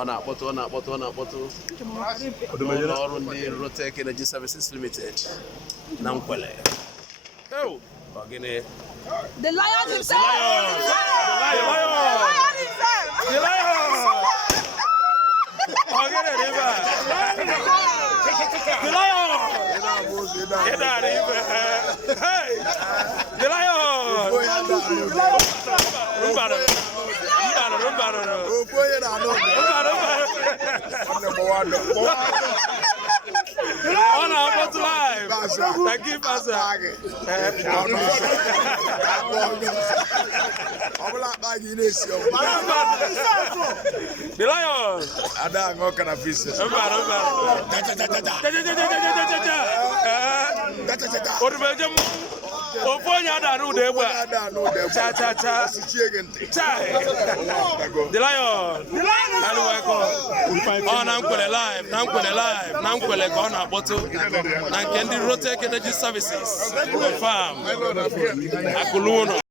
ọ na-akpọtụ ụlọ ọrụ ndị Rotech Energy Services Limited na Nkwele. Gịnị? The lion himself! The lion! Gịnị riba? The lion! Hey! The lion! On our live. Thank you, Pastor. The lion. Ada ngokana fish. Oponya da no de gba. Cha. The lion. Hello, welcome. On Nkwele live. Nkwele go na akpọtụ na nke ndị Rotech Energy Services. Confirm. Akulu no.